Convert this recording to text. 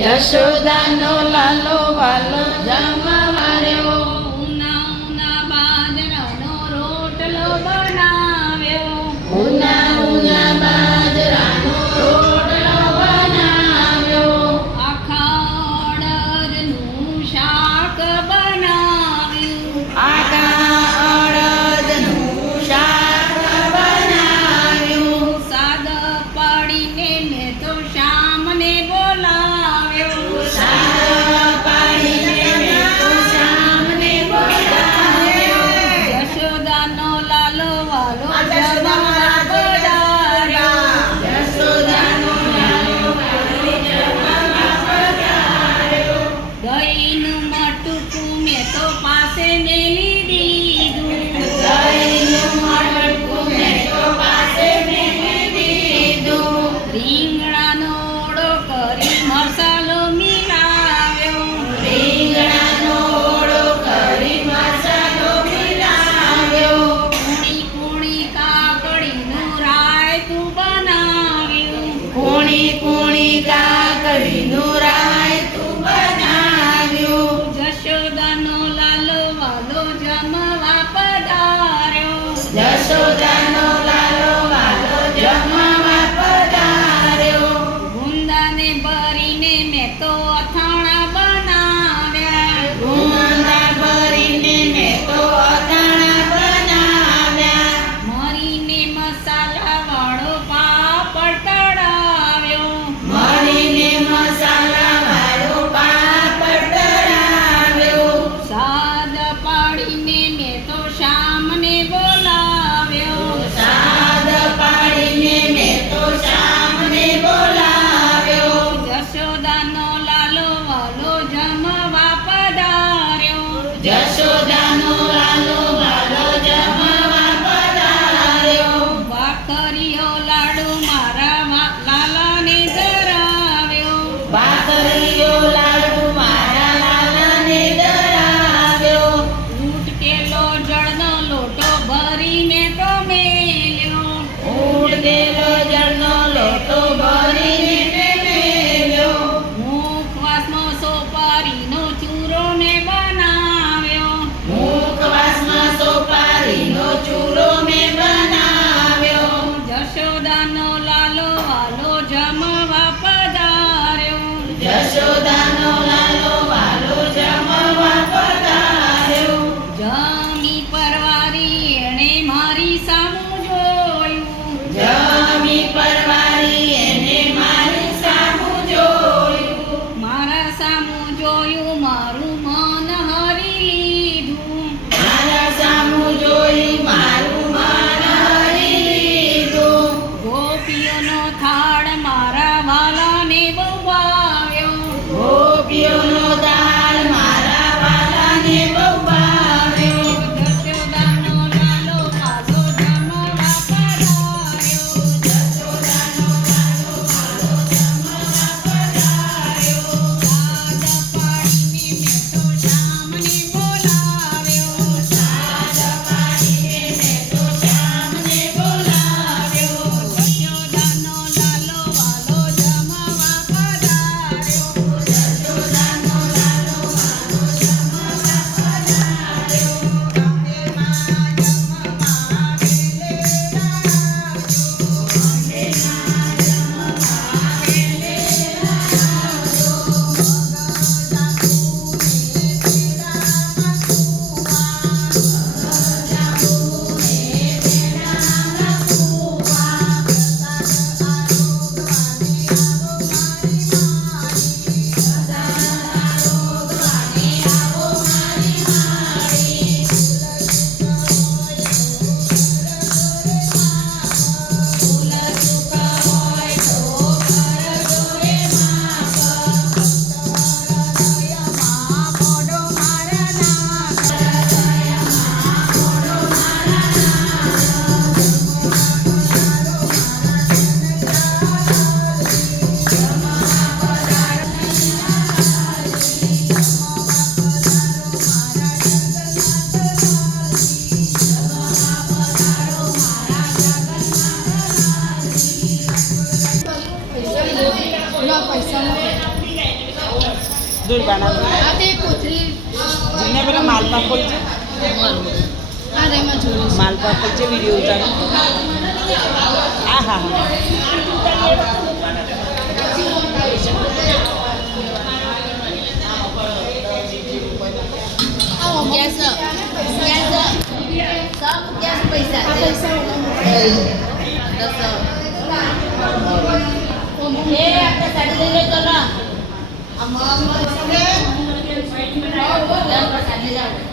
યશોદાનો લાલો વાલો જમવા માર્યો કોણી કુણી કાકડી નું રાય તું બનાવ્યું? જશોદાનો લાલો વાલો જમવા પધાર્યો. Jashoda amor, amor. દુર્ગાના આ તે કોથળી જીને પેલા માલપા ખોલ છે આ રેમાં જોડે માલપા ખોલ છે વિડીયો ઉતારો આ હા હા ગેસ ગેસ સબ ગેસ પૈસા એ આપણે સાડી લઈ લે તો ના આમાં સાડી જાવ